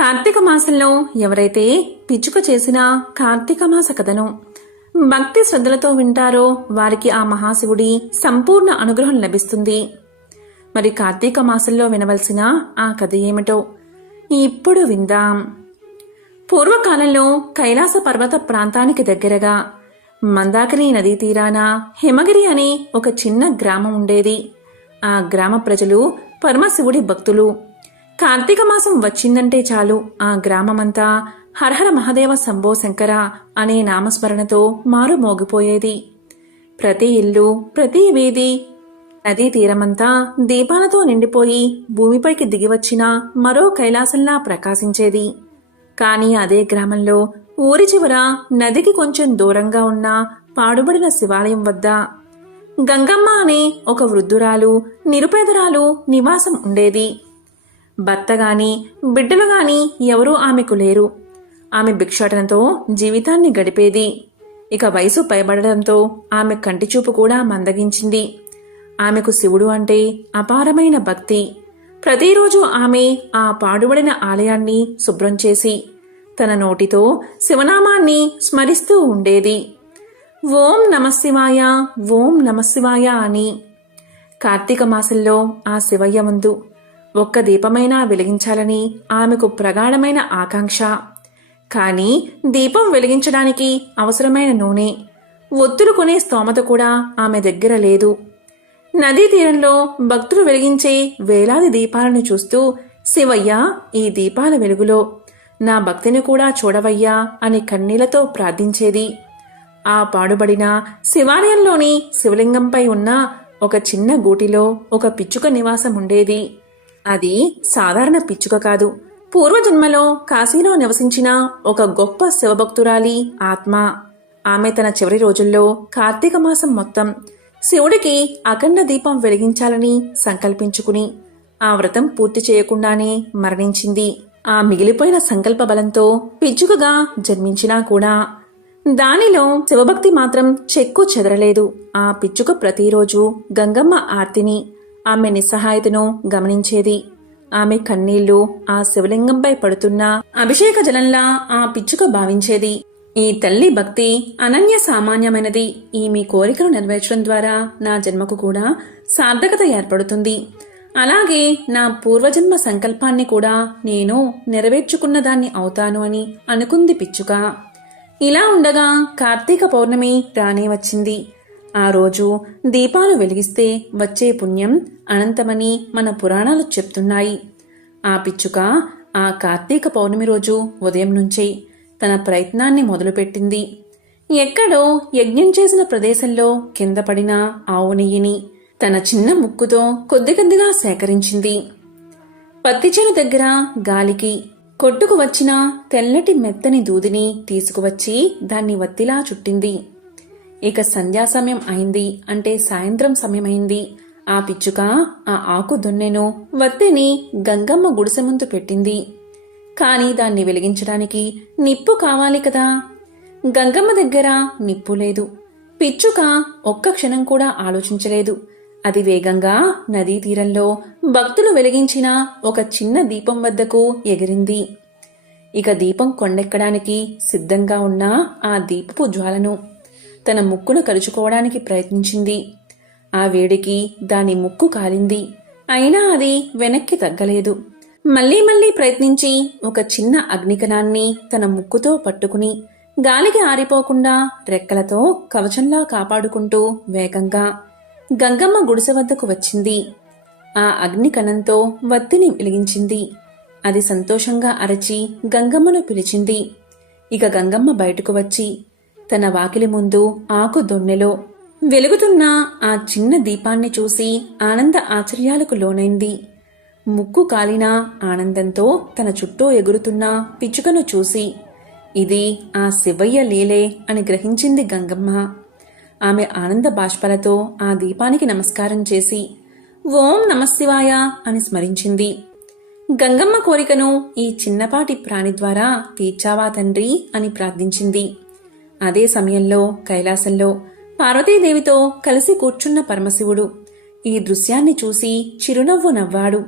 కార్తీక మాసంలో ఎవరైతే పిచ్చుక చేసిన కార్తీక మాస కథను భక్తి శ్రద్ధలతో వింటారో వారికి ఆ మహాశివుడి సంపూర్ణ అనుగ్రహం లభిస్తుంది. మరి కార్తీక మాసంలో వినవలసిన ఆ కథ ఏమిటో ఇప్పుడు విందాం. పూర్వకాలంలో కైలాస పర్వత ప్రాంతానికి దగ్గరగా మందాకిని నదీ తీరాన హిమగిరి అనే ఒక చిన్న గ్రామం ఉండేది. ఆ గ్రామ ప్రజలు పరమశివుడి భక్తులు. కార్తీక మాసం వచ్చిందంటే చాలు. ఆ గ్రామమంతా హరహర మహదేవ శంభో శంకర అనే నామస్మరణతో మారుమోగిపోయేది. ప్రతి ఇల్లు ప్రతి వీధి నదీ తీరమంతా దీపాలతో నిండిపోయి భూమిపైకి దిగివచ్చిన మరో కైలాసంలా ప్రకాశించేది. కాని అదే గ్రామంలో ఊరి చివర నదికి కొంచెం దూరంగా ఉన్న పాడుబడిన శివాలయం వద్ద గంగమ్మ అనే ఒక వృద్ధురాలు నిరుపేదరాలు నివాసం ఉండేది. భర్త గాని బిడ్డలు గాని ఎవరూ ఆమెకు లేరు. ఆమె భిక్షాటనతో జీవితాన్ని గడిపేది. ఇక వయసు పైబడడంతో ఆమె కంటిచూపు కూడా మందగించింది. ఆమెకు శివుడు అంటే అపారమైన భక్తి. ప్రతిరోజు ఆమె ఆ పాడుబడిన ఆలయాన్ని శుభ్రం చేసి తన నోటితో శివనామాన్ని స్మరిస్తూ ఉండేది. ఓం నమశివాయ ఓం నమశివాయ అని కార్తీక మాసంలో ఆ శివయ్య ముందు ఒక్క దీపమైనా వెలిగించాలని ఆమెకు ప్రగాఢమైన ఆకాంక్ష. కానీ దీపం వెలిగించడానికి అవసరమైన నూనె ఒత్తులు కొనే స్తోమత కూడా ఆమె దగ్గర లేదు. నదీ తీరంలో భక్తులు వెలిగించే వేలాది దీపాలను చూస్తూ శివయ్య ఈ దీపాల వెలుగులో నా భక్తిని కూడా చూడవయ్యా అని కన్నీళ్ళతో ప్రార్థించేది. ఆ పాడుబడిన శివాలయంలోని శివలింగంపై ఉన్న ఒక చిన్న గూటిలో ఒక పిచ్చుక నివాసం ఉండేది అది సాధారణ పిచ్చుక కాదు. పూర్వజన్మలో కాశీలో నివసించిన ఒక గొప్ప శివభక్తురాలి ఆత్మ. ఆమె తన చివరి రోజుల్లో కార్తీక మాసం మొత్తం శివుడికి అఖండ దీపం వెలిగించాలని సంకల్పించుకుని ఆ వ్రతం పూర్తి చేయకుండానే మరణించింది. ఆ మిగిలిపోయిన సంకల్ప బలంతో పిచ్చుకగా జన్మించినా కూడా దానిలో శివభక్తి మాత్రం చెక్కు చెదరలేదు. ఆ పిచ్చుక ప్రతిరోజు గంగమ్మ ఆర్తిని ఆమె నిస్సహాయతను గమనించేది. ఆమె కన్నీళ్ళు ఆ శివలింగంపై పడుతున్న అభిషేక జలంలా ఆ పిచ్చుక భావించేది. ఈ తల్లి భక్తి అనన్య సామాన్యమైనది. ఈ మీ కోరికను నెరవేర్చడం ద్వారా నా జన్మకు కూడా సార్థకత ఏర్పడుతుంది. అలాగే నా పూర్వజన్మ సంకల్పాన్ని కూడా నేను నెరవేర్చుకున్న దాన్ని అవుతాను అని అనుకుంది పిచ్చుక. ఇలా ఉండగా కార్తీక పౌర్ణమి రానే వచ్చింది. ఆ రోజు దీపాలు వెలిగిస్తే వచ్చే పుణ్యం అనంతమని మన పురాణాలు చెప్తున్నాయి. ఆ పిచ్చుక ఆ కార్తీక పౌర్ణమి రోజు ఉదయం నుంచే తన ప్రయత్నాన్ని మొదలుపెట్టింది. ఎక్కడో యజ్ఞం చేసిన ప్రదేశంలో కింద పడిన ఆవు నెయ్యిని తన చిన్న ముక్కుతో కొద్ది కొద్దిగా సేకరించింది. పత్తి చేను దగ్గర గాలికి కొట్టుకు వచ్చిన తెల్లటి మెత్తని దూదిని తీసుకువచ్చి దాన్ని వత్తిలా చుట్టింది. ఇక సంధ్యా సమయం అయింది. అంటే సాయంత్రం సమయమైంది. ఆ పిచ్చుక ఆ ఆకు దొన్నెను వత్తిని గంగమ్మ గుడిసె ముందు పెట్టింది. కాని దాన్ని వెలిగించడానికి నిప్పు కావాలి కదా. గంగమ్మ దగ్గర నిప్పు లేదు. పిచ్చుక ఒక్క క్షణం కూడా ఆలోచించలేదు. అది వేగంగా నదీ తీరంలో భక్తులు వెలిగించిన ఒక చిన్న దీపం వద్దకు ఎగిరింది. ఇక దీపం కొండెక్కడానికి సిద్ధంగా ఉన్న ఆ దీపపు జ్వాలను తన ముక్కును కలుచుకోవడానికి ప్రయత్నించింది. ఆ వేడికి దాని ముక్కు కాలింది. అయినా అది వెనక్కి తగ్గలేదు. మళ్ళీ మళ్ళీ ప్రయత్నించి ఒక చిన్న అగ్నికణాన్ని తన ముక్కుతో పట్టుకుని గాలికి ఆరిపోకుండా రెక్కలతో కవచంలా కాపాడుకుంటూ వేగంగా గంగమ్మ గుడిసె వద్దకు వచ్చింది. ఆ అగ్నికణంతో వత్తిని వెలిగించింది. అది సంతోషంగా అరచి గంగమ్మను పిలిచింది. ఇక గంగమ్మ బయటకు వచ్చి తన వాకిలి ముందు ఆకు దొన్నెలో వెలుగుతున్న ఆ చిన్న దీపాన్ని చూసి ఆనంద ఆశ్చర్యాలకు లోనైంది. ముక్కు కాలిన ఆనందంతో తన చుట్టూ ఎగురుతున్న పిచ్చుకను చూసి ఇది ఆ శివయ్య లీలే అని గ్రహించింది గంగమ్మ. ఆమె ఆనంద బాష్పలతో ఆ దీపానికి నమస్కారం చేసి ఓం నమశివాయ అని స్మరించింది. గంగమ్మ కోరికను ఈ చిన్నపాటి ప్రాణి ద్వారా తీర్చావా తండ్రి అని ప్రార్థించింది. అదే సమయంలో కైలాసంలో పార్వతీదేవితో కలిసి కూర్చున్న పరమశివుడు ఈ దృశ్యాన్ని చూసి చిరునవ్వు నవ్వాడు.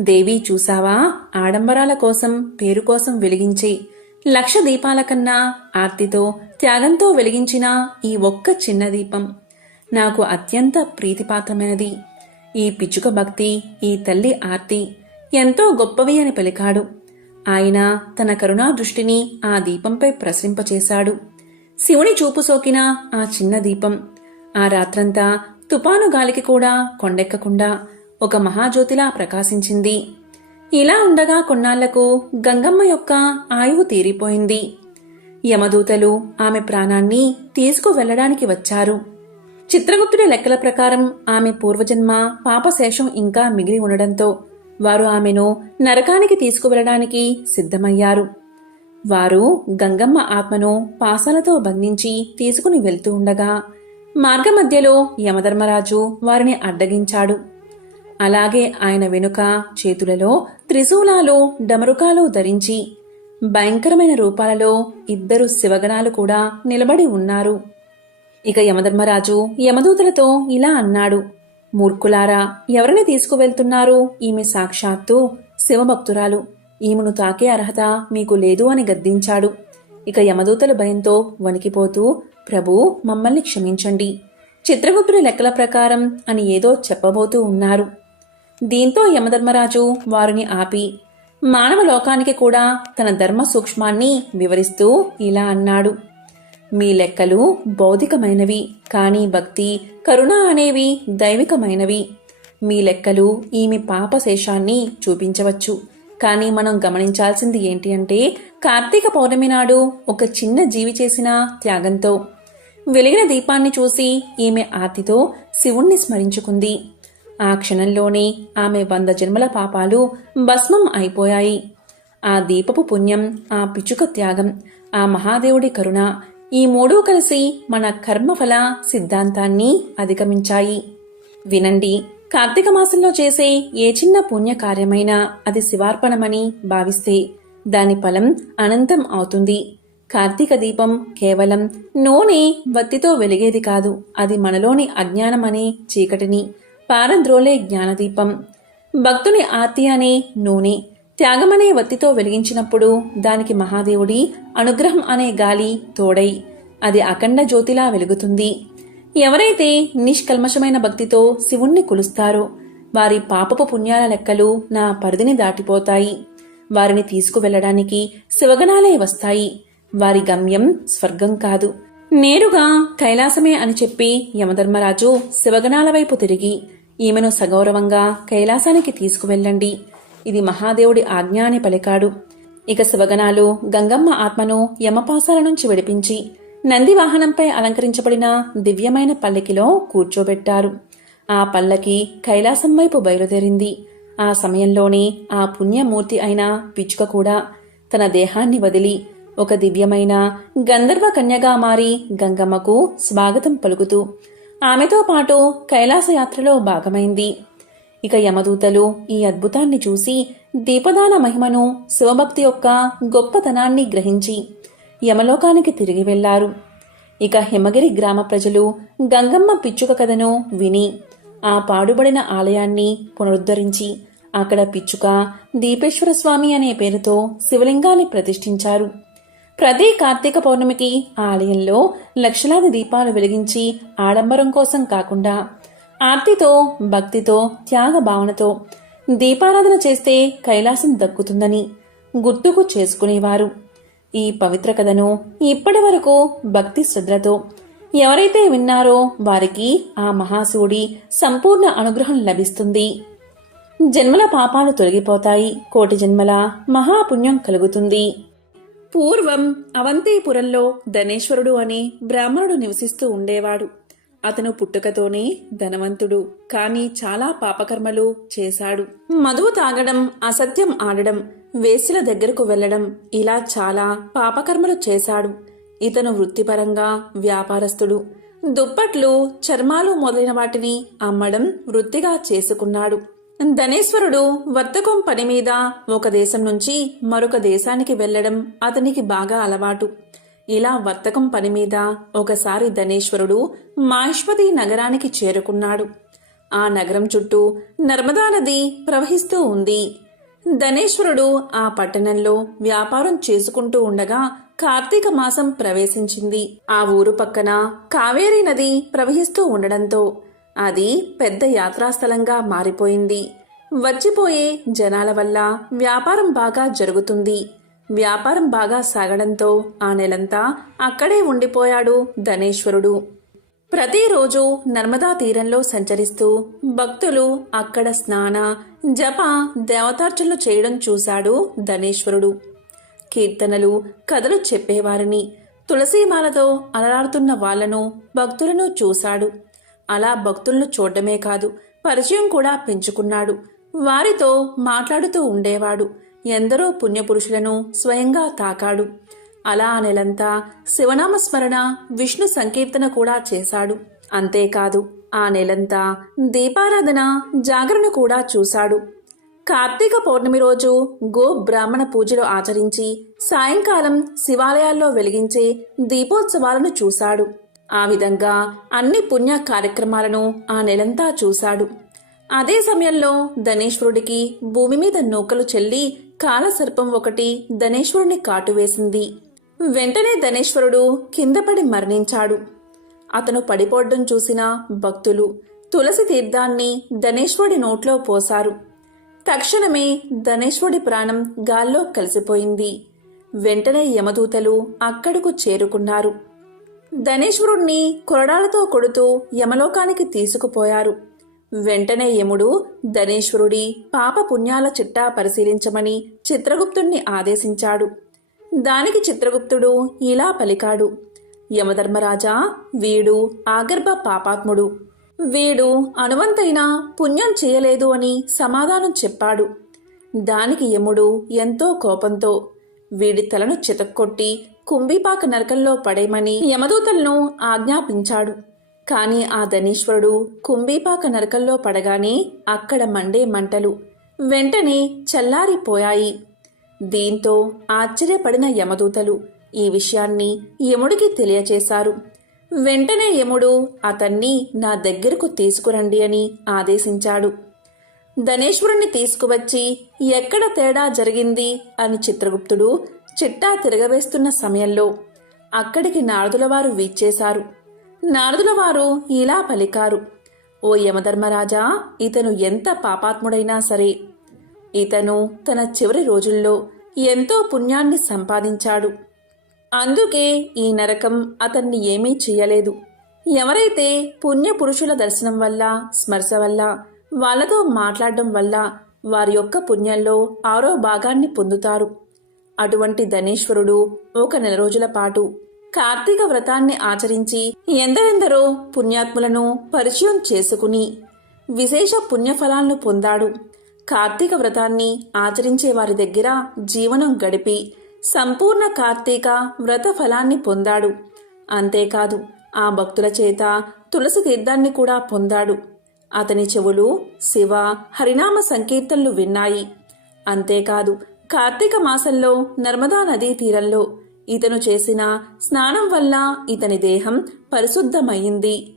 దేవి చూసావా ఆడంబరాల కోసం పేరు కోసం వెలిగించే లక్ష దీపాల కన్నా ఆర్తితో త్యాగంతో వెలిగించిన ఈ ఒక్క చిన్న దీపం నాకు అత్యంత ప్రీతిపాత్రమైనది. ఈ పిచ్చుక భక్తి ఈ తల్లి ఆర్తి ఎంతో గొప్పవి అని పలికాడు. ఆయన తన కరుణా దృష్టిని ఆ దీపంపై ప్రసరింపచేశాడు. శివుని చూపు సోకిన ఆ చిన్న దీపం ఆ రాత్రంతా తుపాను గాలికి కూడా కొండెక్కకుండా ఒక మహాజ్యోతిలా ప్రకాశించింది. ఇలా ఉండగా కొన్నాళ్ళకు గంగమ్మ యొక్క ఆయువు తీరిపోయింది. యమదూతలు ఆమె ప్రాణాన్ని తీసుకువెళ్ళడానికి వచ్చారు. చిత్రగుప్తుడి లెక్కల ప్రకారం ఆమె పూర్వజన్మ పాపశేషం ఇంకా మిగిలి ఉండడంతో వారు ఆమెను నరకానికి తీసుకువెళ్ళడానికి సిద్ధమయ్యారు. వారు గంగమ్మ ఆత్మను పాసాలతో బంధించి తీసుకుని వెళ్తూ ఉండగా మార్గమధ్యలో యమధర్మరాజు వారిని అడ్డగించాడు. అలాగే ఆయన వెనుక చేతులలో త్రిశూలాలు డమరుకాలు ధరించి భయంకరమైన రూపాలలో ఇద్దరు శివగణాలు కూడా నిలబడి ఉన్నారు. ఇక యమధర్మరాజు యమదూతలతో ఇలా అన్నాడు మూర్ఖులారా ఎవరిని తీసుకువెళ్తున్నారు? ఈమె సాక్షాత్తు శివభక్తురాలు. ఈమెను తాకే అర్హత మీకు లేదు అని గద్దించాడు. ఇక యమదూతల భయంతో వణికిపోతూ ప్రభు మమ్మల్ని క్షమించండి. చిత్రగుప్తుడి లెక్కల ప్రకారం అని ఏదో చెప్పబోతూ ఉన్నారు. దీంతో యమధర్మరాజు వారిని ఆపి మానవ లోకానికి కూడా తన ధర్మ సూక్ష్మాన్ని వివరిస్తూ ఇలా అన్నాడు. మీ లెక్కలు భౌతికమైనవి కానీ భక్తి కరుణ అనేవి దైవికమైనవి. మీ లెక్కలు ఈమె పాపశేషాన్ని చూపించవచ్చు. కానీ మనం గమనించాల్సింది ఏంటి అంటే కార్తీక పౌర్ణమి నాడు ఒక చిన్న జీవి చేసిన త్యాగంతో వెలిగిన దీపాన్ని చూసి ఈమె ఆర్తితో శివుణ్ణి స్మరించుకుంది. ఆ క్షణంలోనే ఆమె వంద జన్మల పాపాలు భస్మం అయిపోయాయి. ఆ దీపపు పుణ్యం ఆ పిచ్చుక త్యాగం ఆ మహాదేవుడి కరుణ ఈ మూడూ కలిసి మన కర్మఫల సిద్ధాంతాన్ని అధిగమించాయి. వినండి. కార్తీక మాసంలో చేసే ఏ చిన్న పుణ్యకార్యమైనా అది శివార్పణమని భావిస్తే దాని ఫలం అనంతం అవుతుంది. కార్తీక దీపం కేవలం నూనె వత్తితో వెలిగేది కాదు. అది మనలోని అజ్ఞానం అనే చీకటిని పారద్రోలే జ్ఞానదీపం. భక్తుని ఆర్తి అనే నూనె త్యాగమనే వత్తితో వెలిగించినప్పుడు దానికి మహాదేవుడి అనుగ్రహం అనే గాలి తోడై అది అఖండ జ్యోతిలా వెలుగుతుంది. ఎవరైతే నిష్కల్మషమైన భక్తితో శివుణ్ణి కొలుస్తారో వారి పాపపు పుణ్యాల లెక్కలు నా పరిధిని దాటిపోతాయి. వారిని తీసుకువెళ్ళడానికి శివగణాలే వస్తాయి. వారి గమ్యం స్వర్గం కాదు. నేరుగా కైలాసమే అని చెప్పి యమధర్మరాజు శివగణాల వైపు తిరిగి ఈమెను సగౌరవంగా కైలాసానికి తీసుకువెళ్ళండి. ఇది మహాదేవుడి ఆజ్ఞ అని పలికాడు. ఇక శివగణాలు గంగమ్మ ఆత్మను యమపాసాల నుంచి విడిపించి నంది వాహనంపై అలంకరించబడిన దివ్యమైన పల్లకిలో కూర్చోబెట్టారు. ఆ పల్లకి కైలాసం వైపు బయలుదేరింది. ఆ సమయంలోనే ఆ పుణ్యమూర్తి అయిన పిచ్చుక కూడా తన దేహాన్ని వదిలి ఒక దివ్యమైన గంధర్వ కన్యగా మారి గంగమ్మకు స్వాగతం పలుకుతూ ఆమెతో పాటు కైలాసయాత్రలో భాగమైంది. ఇక యమదూతలు ఈ అద్భుతాన్ని చూసి దీపదాన మహిమను శివభక్తి యొక్క గొప్పతనాన్ని గ్రహించి యమలోకానికి తిరిగి వెళ్ళారు ఇక హిమగిరి గ్రామ ప్రజలు గంగమ్మ పిచ్చుక కథను విని ఆ పాడుబడిన ఆలయాన్ని పునరుద్ధరించి అక్కడ పిచ్చుక దీపేశ్వర స్వామి అనే పేరుతో శివలింగాన్ని ప్రతిష్ఠించారు. ప్రతి కార్తీక పౌర్ణమికి ఆలయంలో లక్షలాది దీపాలు వెలిగించి ఆడంబరం కోసం కాకుండా ఆర్తితో భక్తితో త్యాగ భావనతో దీపారాధన చేస్తే కైలాసం దక్కుతుందని గుర్తుకు చేసుకునేవారు. ఈ పవిత్ర కథను ఇప్పటి వరకు భక్తి శ్రద్ధలతో ఎవరైతే విన్నారో వారికి ఆ మహాశివుడి సంపూర్ణ అనుగ్రహం లభిస్తుంది. జన్మల పాపాలు తొలగిపోతాయి. కోటి జన్మల మహాపుణ్యం కలుగుతుంది. పూర్వం అవంతిపురంలో ధనేశ్వరుడు అనే బ్రాహ్మణుడు నివసిస్తూ ఉండేవాడు. అతను పుట్టుకతోనే ధనవంతుడు కానీ చాలా పాపకర్మలు చేశాడు. మధువు తాగడం అసత్యం ఆడడం వేశ్యల దగ్గరకు వెళ్ళడం ఇలా చాలా పాపకర్మలు చేశాడు. ఇతను వృత్తిపరంగా వ్యాపారస్తుడు. దుప్పట్లు చర్మాలు మొదలైన వాటిని అమ్మడం వృత్తిగా చేసుకున్నాడు. ధనేశ్వరుడు వర్తకం పని మీద ఒక దేశం నుంచి మరొక దేశానికి వెళ్ళడం అతనికి బాగా అలవాటు. ఇలా వర్తకం పని మీద ఒకసారి ధనేశ్వరుడు మాహిష్మతి నగరానికి చేరుకున్నాడు. ఆ నగరం చుట్టూ నర్మదా నది ప్రవహిస్తూ ఉంది. ధనేశ్వరుడు ఆ పట్టణంలో వ్యాపారం చేసుకుంటూ ఉండగా కార్తీక మాసం ప్రవేశించింది. ఆ ఊరు పక్కన కావేరీ నది ప్రవహిస్తూ ఉండడంతో అది పెద్ద యాత్రాస్థలంగా మారిపోయింది. వచ్చిపోయే జనాల వల్ల వ్యాపారం బాగా జరుగుతుంది. వ్యాపారం బాగా సాగడంతో ఆ నెలంతా అక్కడే ఉండిపోయాడు ధనేశ్వరుడు. ప్రతిరోజు నర్మదా తీరంలో సంచరిస్తూ భక్తులు అక్కడ స్నాన జప దేవతార్చనలు చేయడం చూశాడు ధనేశ్వరుడు. కీర్తనలు కథలు చెప్పేవారిని. తులసీమాలతో అలరాడుతున్న వాళ్ళను భక్తులను చూశాడు. అలా భక్తులను చూడడమే కాదు పరిచయం కూడా పెంచుకున్నాడు. వారితో మాట్లాడుతూ ఉండేవాడు. ఎందరో పుణ్యపురుషులను స్వయంగా తాకాడు. అలా ఆ నెలంతా శివనామస్మరణ విష్ణు సంకీర్తన కూడా చేశాడు. అంతేకాదు ఆ నెలంతా దీపారాధన జాగరణ కూడా చూశాడు. కార్తీక పౌర్ణమి రోజు గో బ్రాహ్మణ పూజలు ఆచరించి సాయంకాలం శివాలయాల్లో వెలిగించే దీపోత్సవాలను చూశాడు. ఆ విధంగా అన్ని పుణ్య కార్యక్రమాలను ఆ నెలంతా చూశాడు. అదే సమయంలో ధనేశ్వరుడికి భూమి మీద నూకలు చెల్లి కాలసర్పం ఒకటి ధనేశ్వరుని కాటువేసింది వెంటనే ధనేశ్వరుడు కిందపడి మరణించాడు. అతను పడిపోవడం చూసిన భక్తులు తులసి తీర్థాన్ని ధనేశ్వరుడి నోట్లో పోశారు. తక్షణమే ధనేశ్వరుడి ప్రాణం గాల్లో కలిసిపోయింది. వెంటనే యమదూతలు అక్కడకు చేరుకున్నారు. ధనేశ్వరుణ్ణి కొరడాలతో కొడుతూ యమలోకానికి తీసుకుపోయారు. వెంటనే యముడు ధనేశ్వరుడి పాప పుణ్యాల చిట్టా పరిశీలించమని చిత్రగుప్తుణ్ణి ఆదేశించాడు. దానికి చిత్రగుప్తుడు ఇలా పలికాడు. యమధర్మరాజా వీడు ఆగర్భ పాపాత్ముడు. వీడు అనువంతైన పుణ్యం చేయలేదు అని సమాధానం చెప్పాడు. దానికి యముడు ఎంతో కోపంతో వీడి తలను చితక్కొట్టి కుంభీపాక నరకంలో పడేయమని యమదూతలను ఆజ్ఞాపించాడు. కాని ఆ ధనీశ్వరుడు కుంభీపాక నరకంలో పడగానే అక్కడ మండే మంటలు. వెంటనే చల్లారిపోయాయి. దీంతో ఆశ్చర్యపడిన యమదూతలు ఈ విషయాన్ని యముడికి తెలియచేశారు. వెంటనే యముడు అతన్ని నా దగ్గరకు తీసుకురండి అని ఆదేశించాడు. ధనేశ్వరుణ్ణి తీసుకువచ్చి ఎక్కడ తేడా జరిగింది అని చిత్రగుప్తుడు చిట్టా తిరగవేస్తున్న సమయంలో అక్కడికి నారదులవారు వీచేశారు నారదులవారు ఇలా పలికారు. ఓ యమధర్మరాజా ఇతను ఎంత పాపాత్ముడైనా సరే ఇతను తన చివరి రోజుల్లో ఎంతో పుణ్యాన్ని సంపాదించాడు. అందుకే ఈ నరకం అతన్ని ఏమీ చేయలేదు. ఎవరైతే పుణ్య పురుషుల దర్శనం వల్ల స్మర్శ వల్ల వాళ్ళతో మాట్లాడడం వల్ల వారి యొక్క పుణ్యంలో ఆరో భాగాన్ని పొందుతారు. అటువంటి ధనేశ్వరుడు ఒక నెల రోజుల పాటు కార్తీక వ్రతాన్ని ఆచరించి ఎందరెందరో పుణ్యాత్ములను పరిచయం చేసుకుని విశేష పుణ్యఫలాలను పొందాడు. కార్తీక వ్రతాన్ని ఆచరించే వారి దగ్గర జీవనం గడిపి సంపూర్ణ కార్తీక వ్రత ఫలాన్ని పొందాడు. అంతేకాదు ఆ భక్తుల చేత తులసి తీర్థాన్ని కూడా పొందాడు. అతని చెవులు శివ హరినామ సంకీర్తనలు విన్నాయి. అంతేకాదు కార్తీక మాసంలో నర్మదా నదీ తీరంలో ఇతను చేసిన స్నానం వల్ల ఇతని దేహం పరిశుద్ధమయ్యింది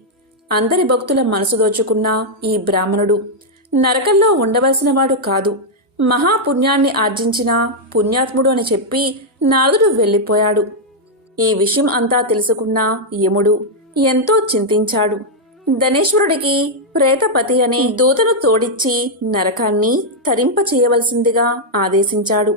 అందరి భక్తుల మనసు దోచుకున్న ఈ బ్రాహ్మణుడు నరకంలో ఉండవలసిన వాడు కాదు. మహాపుణ్యాన్ని ఆర్జించిన పుణ్యాత్ముడు అని చెప్పి నారదుడు వెళ్ళిపోయాడు. ఈ విషయం అంతా తెలుసుకున్న యముడు ఎంతో చింతించాడు. ధనేశ్వరుడికి ప్రేతపతి అనే దూతను తోడిచ్చి నరకాన్ని తరింప చేయవలసిందిగా ఆదేశించాడు.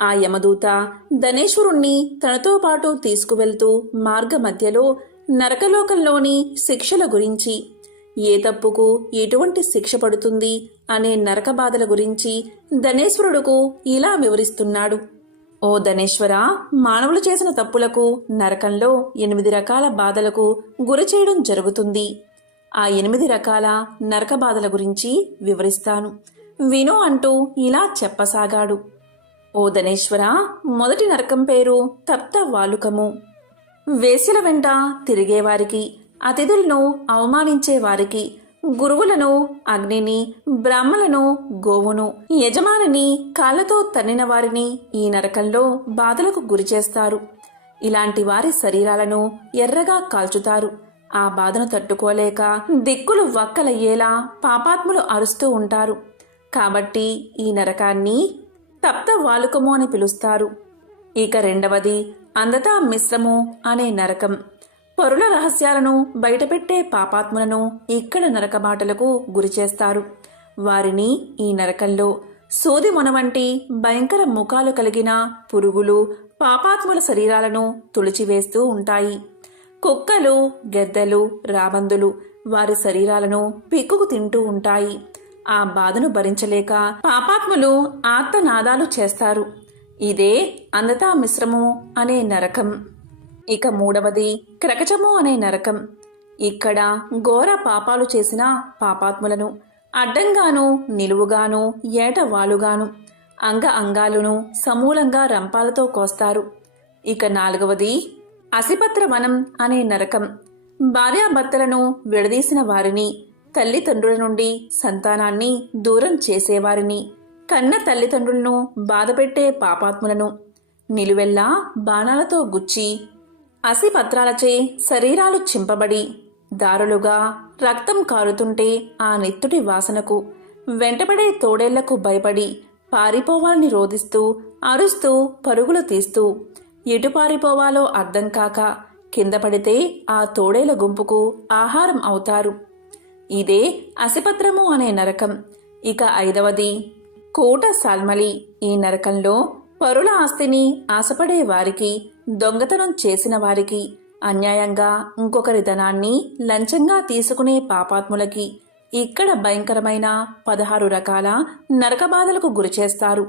ఆ యమదూత ధనేశ్వరుణ్ణి తనతో పాటు తీసుకువెళ్తూ మార్గ మధ్యలో నరకలోకంలోని శిక్షల గురించి ఏ తప్పుకు ఎటువంటి శిక్ష పడుతుంది అనే నరక బాధల గురించి ధనేశ్వరుడుకు ఇలా వివరిస్తున్నాడు. ఓ ధనేశ్వర మానవులు చేసిన తప్పులకు నరకంలో ఎనిమిది రకాల బాధలకు గురి చేయడం జరుగుతుంది. ఆ ఎనిమిది రకాల నరక బాధల గురించి వివరిస్తాను. విను అంటూ ఇలా చెప్పసాగాడు. ఓ ధనేశ్వర మొదటి నరకం పేరు తప్త వాలుకము. వేసిన వెంట తిరిగేవారికి అతిథులను అవమానించే వారికి గురువులను అగ్నిని బ్రాహ్మలను గోవును యజమానిని కాళ్ళతో తన్నిన వారిని ఈ నరకంలో బాధలకు గురిచేస్తారు ఇలాంటి వారి శరీరాలను ఎర్రగా కాల్చుతారు. ఆ బాధను తట్టుకోలేక దిక్కులు వక్కలయ్యేలా పాపాత్ములు అరుస్తూ ఉంటారు. కాబట్టి ఈ నరకాన్ని తప్త వాలుకము అని పిలుస్తారు. ఇక రెండవది అందతా మిశ్రము అనే నరకం. పరుల రహస్యాలను బయటపెట్టే పాపాత్ములను ఇక్కడ నరకబాటలకు గురిచేస్తారు వారిని ఈ నరకంలో సూది మొన వంటి భయంకర ముఖాలు కలిగిన పురుగులు పాపాత్ముల శరీరాలను తుడిచివేస్తూ ఉంటాయి. కుక్కలు గెద్దలు రాబందులు వారి శరీరాలను పిక్కుకు తింటూ ఉంటాయి. ఆ బాధను భరించలేక పాపాత్ములు ఆర్తనాదాలు చేస్తారు. ఇదే అందతా మిశ్రము అనే నరకం. ఇక మూడవది క్రకచము అనే నరకం. ఇక్కడ ఘోర పాపాలు చేసిన పాపాత్ములను అడ్డంగాను నిలువుగాను ఏటవాలుగాను అంగ అంగాలును సమూలంగా రంపాలతో కోస్తారు. ఇక నాలుగవది అసిపత్ర వనం అనే నరకం. భార్యాభర్తలను విడదీసిన వారిని తల్లిదండ్రుల నుండి సంతానాన్ని దూరం చేసేవారిని కన్న తల్లిదండ్రులను బాధపెట్టే పాపాత్ములను నిలువెల్లా బాణాలతో గుచ్చి అసిపత్రాలచే శరీరాలు చింపబడి దారులుగా రక్తం కారుతుంటే ఆ నెత్తుడి వాసనకు వెంటబడే తోడేళ్ళకు భయపడి పారిపోవాలని రోధిస్తూ అరుస్తూ పరుగులు తీస్తూ ఎటు పారిపోవాలో అర్థం కాక కింద పడితే ఆ తోడేల గుంపుకు ఆహారం అవుతారు. ఇదే అసిపత్రము అనే నరకం. ఇక ఐదవది కోట సాల్మలి. ఈ నరకంలో పరుల ఆస్తిని ఆశపడే వారికి దొంగతనం చేసిన వారికి అన్యాయంగా ఇంకొకరి ధనాన్ని లంచంగా తీసుకునే పాపాత్ములకి ఇక్కడ భయంకరమైన పదహారు రకాల నరకబాధలకు గురిచేస్తారు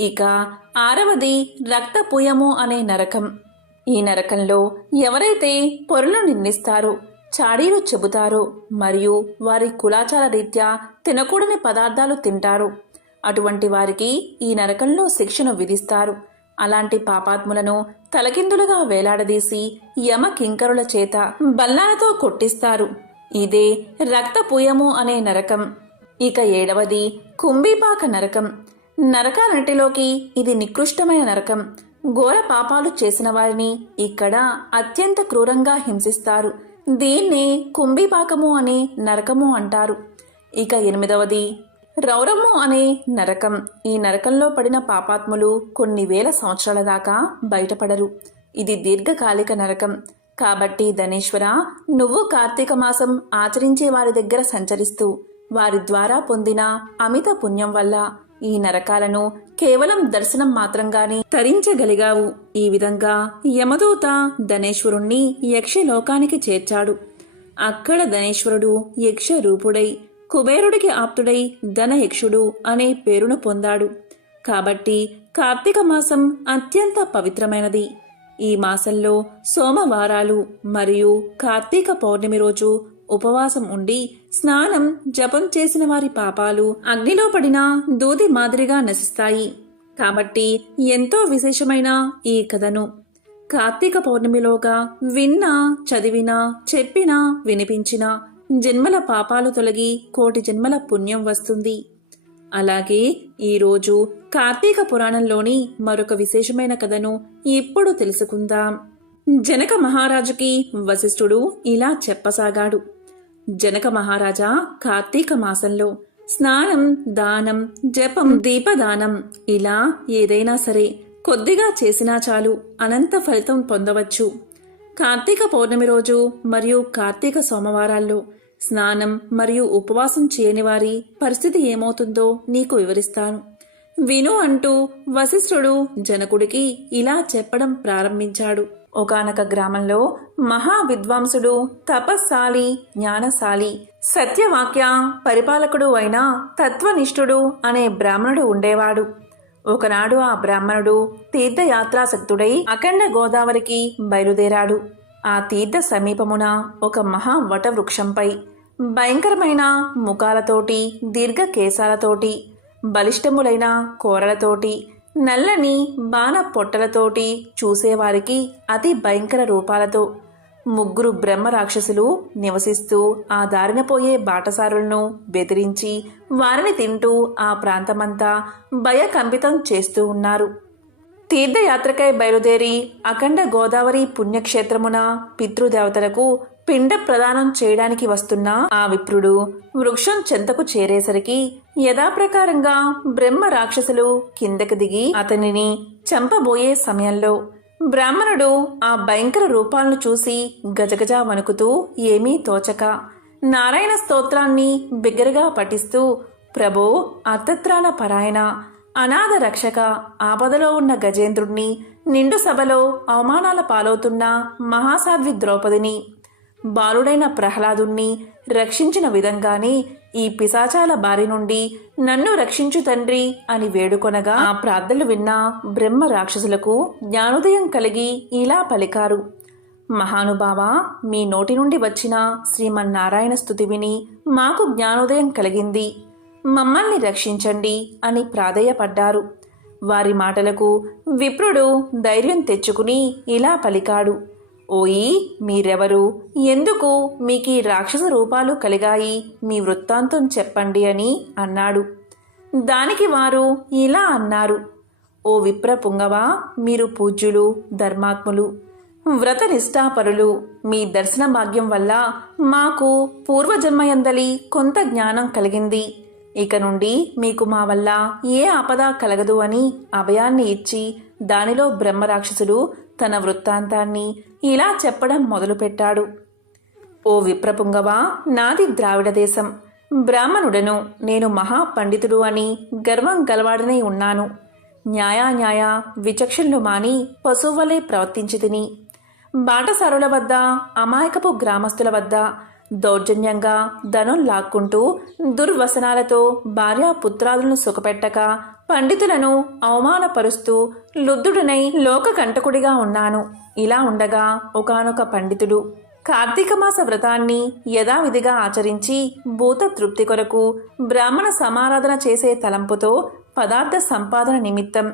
ఇక ఆరవది రక్తపుయము అనే నరకం. ఈ నరకంలో ఎవరైతే పొరలు నిందిస్తారో చాడీలు చెబుతారో మరియు వారి కులాచార రీత్యా తినకూడని పదార్థాలు తింటారు అటువంటి వారికి ఈ నరకంలో శిక్షను విధిస్తారు. అలాంటి పాపాత్ములను తలకిందులుగా వేలాడదీసి యమ కింకరుల చేత బల్లాలతో కొట్టిస్తారు. ఇదే రక్తపుయము అనే నరకం. ఇక ఏడవది కుంభీపాక నరకం. నరకాలన్నిటిలోకి ఇది నికృష్టమైన నరకం. ఘోర పాపాలు చేసిన వారిని ఇక్కడ అత్యంత క్రూరంగా హింసిస్తారు. దీన్నే కుంభీపాకము అనే నరకము అంటారు. ఇక ఎనిమిదవది రౌరము అనే నరకం. ఈ నరకంలో పడిన పాపాత్ములు కొన్ని వేల సంవత్సరాల దాకా బయటపడరు. ఇది దీర్ఘకాలిక నరకం. కాబట్టి ధనేశ్వర నువ్వు కార్తీక మాసం ఆచరించే వారి దగ్గర సంచరిస్తూ వారి ద్వారా పొందిన అమిత పుణ్యం వల్ల ఈ నరకాలను కేవలం దర్శనం మాత్రంగానే తరించగలిగావు. ఈ విధంగా యమదూత ధనేశ్వరుణ్ణి యక్షలోకానికి చేర్చాడు. అక్కడ ధనేశ్వరుడు యక్ష రూపుడై కుబేరుడికి ఆప్తుడై ధనయక్షుడు అనే పేరును పొందాడు. కాబట్టి కార్తీక మాసం అత్యంత పవిత్రమైనది. ఈ మాసంలో సోమవారాలు మరియు కార్తీక పౌర్ణమి రోజు ఉపవాసం ఉండి స్నానం జపం చేసిన వారి పాపాలు అగ్నిలో పడిన దూది మాదిరిగా నశిస్తాయి. కాబట్టి ఎంతో విశేషమైన ఈ కథను కార్తీక పౌర్ణమిలోగా విన్నా చదివినా చెప్పినా వినిపించినా జన్మల పాపాలు తొలగి కోటి జన్మల పుణ్యం వస్తుంది. అలాగే ఈరోజు కార్తీక పురాణంలోని మరొక విశేషమైన కథను ఇప్పుడు తెలుసుకుందాం. జనక మహారాజుకి వశిష్ఠుడు ఇలా చెప్పసాగాడు. జనక మహారాజా కార్తీక మాసంలో స్నానం దానం జపం దీపదానం ఇలా ఏదైనా సరే కొద్దిగా చేసినా చాలు అనంత ఫలితం పొందవచ్చు. కార్తీక పౌర్ణమి రోజు మరియు కార్తీక సోమవారాల్లో స్నానం మరియు ఉపవాసం చేయని వారి పరిస్థితి ఏమవుతుందో నీకు వివరిస్తాను. విను అంటూ వశిష్ఠుడు జనకుడికి ఇలా చెప్పడం ప్రారంభించాడు. ఒకానొక గ్రామంలో మహా విద్వాంసుడు తపస్సాలి జ్ఞానశాలి సత్యవాక్య పరిపాలకుడు అయిన తత్వనిష్ఠుడు అనే బ్రాహ్మణుడు ఉండేవాడు. ఒకనాడు ఆ బ్రాహ్మణుడు తీర్థయాత్రాశక్తుడై అఖండ గోదావరికి బయలుదేరాడు. ఆ తీర్థ సమీపమున ఒక మహా వటవృక్షంపై భయంకరమైన ముఖాలతోటి దీర్ఘ కేశాలతోటి బలిష్టములైన కోరలతోటి నల్లని బాణ పొట్టలతోటి చూసేవారికి అతి భయంకర రూపాలతో ముగ్గురు బ్రహ్మ రాక్షసులు నివసిస్తూ ఆ దారిన పోయే బాటసారులను బెదిరించి వారిని తింటూ ఆ ప్రాంతమంతా భయకంపితం చేస్తూ ఉన్నారు. తీర్థయాత్రకై బయలుదేరి అఖండ గోదావరి పుణ్యక్షేత్రమున పితృదేవతలకు పిండ ప్రదానం చేయడానికి వస్తున్న ఆ విప్రుడు వృక్షం చెంతకు చేరేసరికి యథాప్రకారంగా బ్రహ్మ రాక్షసులు కిందకి దిగి అతనిని చంపబోయే సమయంలో బ్రాహ్మణుడు ఆ భయంకర రూపాలను చూసి గజగజ వణుకుతూ ఏమీ తోచక నారాయణ స్తోత్రాన్ని బిగ్గరగా పఠిస్తూ ప్రభో అర్థత్రాణ పరాయణ అనాథ రక్షక ఆపదలో ఉన్న గజేంద్రుణ్ణి నిండు సభలో అవమానాల పాలవుతున్న మహాసాధ్వి ద్రౌపదిని బాలుడైన ప్రహ్లాదుణ్ణి రక్షించిన విధంగానే ఈ పిశాచాల బారి నుండి నన్ను రక్షించు తండ్రి అని వేడుకొనగా ఆ ప్రార్థనలు విన్న బ్రహ్మ రాక్షసులకు జ్ఞానోదయం కలిగి ఇలా పలికారు. మహానుభావ మీ నోటి నుండి వచ్చిన శ్రీమన్నారాయణ స్థుతి విని మాకు జ్ఞానోదయం కలిగింది. మమ్మల్ని రక్షించండి అని ప్రాధేయపడ్డారు. వారి మాటలకు విప్రుడు ధైర్యం తెచ్చుకుని ఇలా పలికాడు. ఓయి మీరెవరు? ఎందుకు మీకు ఈ రాక్షస రూపాలు కలిగాయి? మీ వృత్తాంతం చెప్పండి అని అన్నాడు. దానికి వారు ఇలా అన్నారు. ఓ విప్ర పుంగవ మీరు పూజ్యులు ధర్మాత్ములు వ్రత నిష్ఠాపరులు మీ దర్శన భాగ్యం వల్ల మాకు పూర్వజన్మయందలి కొంత జ్ఞానం కలిగింది. ఇక నుండి మీకు మా వల్ల ఏ ఆపద కలగదు అని అభయాన్ని ఇచ్చి దానిలో బ్రహ్మరాక్షసుడు తన వృత్తాంతాన్ని ఇలా చెప్పడం మొదలుపెట్టాడు. ఓ విప్రపుంగవ నాది ద్రావిడ దేశం. బ్రాహ్మణుడను. నేను మహాపండితుడు అని గర్వం గలవాడనై ఉన్నాను. న్యాయాన్యాయ విచక్షణలు మాని పశువులే ప్రవర్తించి తిని. బాటసారుల వద్ద అమాయకపు గ్రామస్తుల వద్ద దౌర్జన్యంగా ధనం లాక్కుంటూ దుర్వసనాలతో భార్యా పుత్రాలను సుఖపెట్టక పండితులను అవమానపరుస్తూ లుద్ధుడునై లోకకంటకుడిగా ఉన్నాను. ఇలా ఉండగా ఒకానొక పండితుడు కార్తీక మాస వ్రతాన్ని యథావిధిగా ఆచరించి భూత తృప్తి కొరకు బ్రాహ్మణ సమారాధన చేసే తలంపుతో పదార్థ సంపాదన నిమిత్తం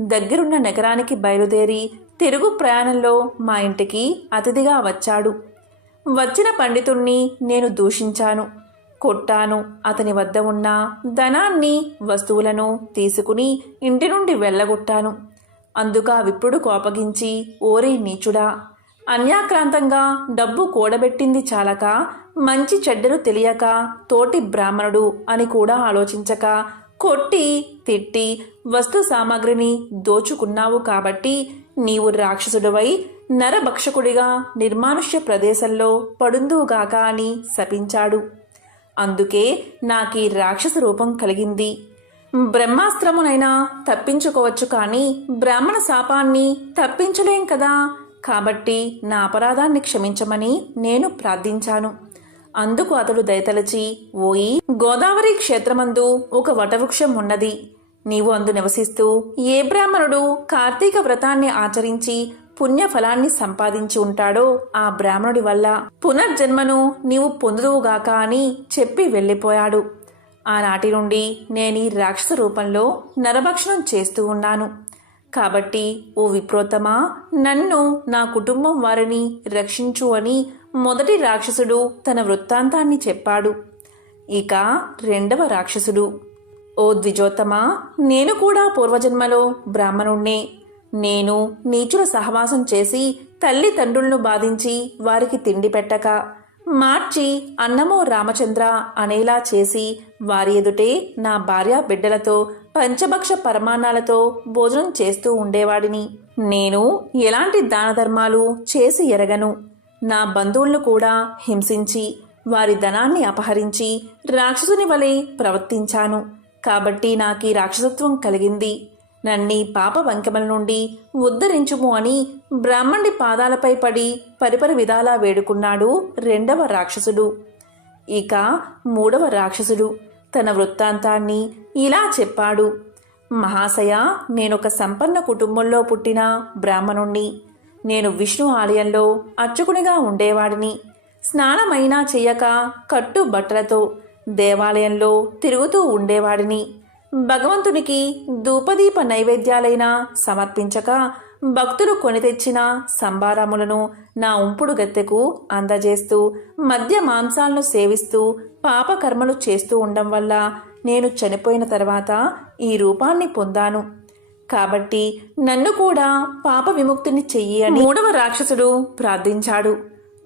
దగ్గరున్న నగరానికి బయలుదేరి తిరుగు ప్రయాణంలో మా ఇంటికి అతిథిగా వచ్చాడు. వచ్చిన పండితుణ్ణి నేను దూషించాను. కొట్టాను. అతని వద్ద ఉన్న ధనాన్ని వస్తువులను తీసుకుని ఇంటి నుండి వెళ్ళగొట్టాను. అందుక విప్పుడు కోపగించి ఓరే నీచుడా అన్యాక్రాంతంగా డబ్బు కూడబెట్టింది చాలక మంచి చెడ్డలు తెలియక తోటి బ్రాహ్మణుడు అని కూడా ఆలోచించక కొట్టి తిట్టి వస్తు సామాగ్రిని దోచుకున్నావు కాబట్టి నీవు రాక్షసుడివై నరభక్షకుడిగా నిర్మానుష్య ప్రదేశంలో పడుందువుగాక అని శపించాడు. అందుకే నాకీ రాక్షస రూపం కలిగింది. బ్రహ్మాస్త్రమునైనా తప్పించుకోవచ్చు కానీ బ్రాహ్మణ శాపాన్ని తప్పించలేం కదా. కాబట్టి నా అపరాధాన్ని క్షమించమని నేను ప్రార్థించాను. అందుకు అతడు దయతలచి ఓయి గోదావరి క్షేత్రమందు ఒక వటవృక్షం ఉన్నది. నీవు అందు నివసిస్తూ ఏ బ్రాహ్మణుడు కార్తీక వ్రతాన్ని ఆచరించి పుణ్యఫలాన్ని సంపాదించి ఉంటాడో ఆ బ్రాహ్మణుడి వల్ల పునర్జన్మను నీవు పొందుదువుగాక అని చెప్పి వెళ్ళిపోయాడు. ఆనాటి నుండి నేను ఈ రాక్షస రూపంలో నరభక్షణం చేస్తూ ఉన్నాను. కాబట్టి ఓ విప్రోత్తమా నన్ను నా కుటుంబం వారిని రక్షించు అని మొదటి రాక్షసుడు తన వృత్తాంతాన్ని చెప్పాడు. ఇక రెండవ రాక్షసుడు. ఓ ద్విజోత్తమా నేను కూడా పూర్వజన్మలో బ్రాహ్మణుణ్ణే. నేను నీచుల సహవాసం చేసి తల్లిదండ్రులను బాధించి వారికి తిండి పెట్టక మార్చి అన్నమో రామచంద్ర అనేలా చేసి వారి ఎదుటే నా భార్య బిడ్డలతో పంచభక్ష పరమాణాలతో భోజనం చేస్తూ ఉండేవాడిని. నేను ఎలాంటి దాన ధర్మాలు చేసి ఎరగను. నా బంధువులను కూడా హింసించి వారి ధనాన్ని అపహరించి రాక్షసుని వలె ప్రవర్తించాను. కాబట్టి నాకు ఈ రాక్షసత్వం కలిగింది. నన్ని పాప వంకెమల నుండి ఉద్ధరించుము అని బ్రాహ్మణుడి పాదాలపై పడి పరిపరి విధాలా వేడుకున్నాడు రెండవ రాక్షసుడు. ఇక మూడవ రాక్షసుడు తన వృత్తాంతాన్ని ఇలా చెప్పాడు. మహాశయ నేనొక సంపన్న కుటుంబంలో పుట్టిన బ్రాహ్మణుణ్ణి. నేను విష్ణు ఆలయంలో అర్చకునిగా ఉండేవాడిని. స్నానమైనా చెయ్యక కట్టు బట్టలతో దేవాలయంలో తిరుగుతూ ఉండేవాడిని. భగవంతునికి ధూపదీప నైవేద్యాలైనా సమర్పించక భక్తులు కొని తెచ్చిన సంబారాములను నా ఉంపుడు గత్తెకు అందజేస్తూ మద్య మాంసాలను సేవిస్తూ పాపకర్మలు చేస్తూ ఉండడం వల్ల నేను చనిపోయిన తర్వాత ఈ రూపాన్ని పొందాను. కాబట్టి నన్ను కూడా పాప విముక్తిని చెయ్యి అని మూడవ రాక్షసుడు ప్రార్థించాడు.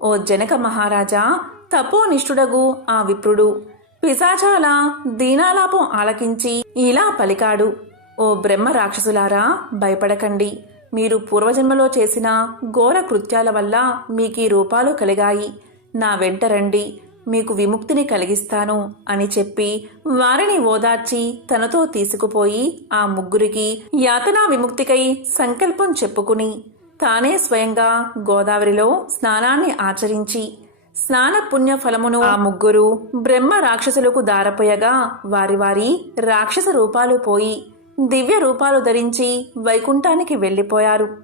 ఓ జనక మహారాజా తపోనిష్ఠుడగు ఆ విప్రుడు. పిశాచాల దీనాలాపం ఆలకించి ఇలా పలికాడు. ఓ బ్రహ్మ రాక్షసులారా భయపడకండి. మీరు పూర్వజన్మలో చేసిన ఘోర కృత్యాల వల్ల మీకీ రూపాలు కలిగాయి. నా వెంట రండి. మీకు విముక్తిని కలిగిస్తాను అని చెప్పి వారిని ఓదార్చి తనతో తీసుకుపోయి ఆ ముగ్గురికి యాతనా విముక్తికై సంకల్పం చెప్పుకుని తానే స్వయంగా గోదావరిలో స్నానాన్ని ఆచరించి స్నాన పుణ్య ఫలమును ఆ ముగ్గురు బ్రహ్మ రాక్షసులకు దారపోయగా వారి వారి రాక్షస రూపాలు పోయి దివ్య రూపాలు ధరించి వైకుంఠానికి వెళ్ళిపోయారు.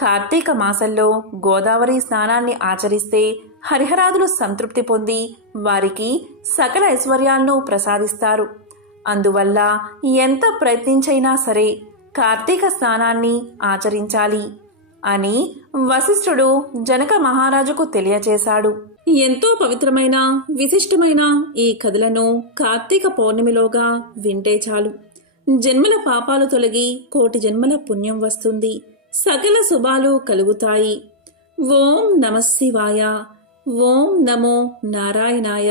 కార్తీక మాసంలో గోదావరి స్నానాన్ని ఆచరిస్తే హరిహరాదులు సంతృప్తి పొంది వారికి సకల ఐశ్వర్యాలను ప్రసాదిస్తారు. అందువల్ల ఎంత ప్రయత్నించైనా సరే కార్తీక స్నానాన్ని ఆచరించాలి అని వశిష్ఠుడు జనక మహారాజుకు తెలియచేశాడు. ఎంతో పవిత్రమైన విశిష్టమైన ఈ కథలను కార్తీక పౌర్ణమిలోగా వింటే చాలు. జన్మల పాపాలు తొలగి కోటి జన్మల పుణ్యం వస్తుంది. సకల శుభాలు కలుగుతాయి. ఓం నమ శివాయ. ఓం నమో నారాయణాయ.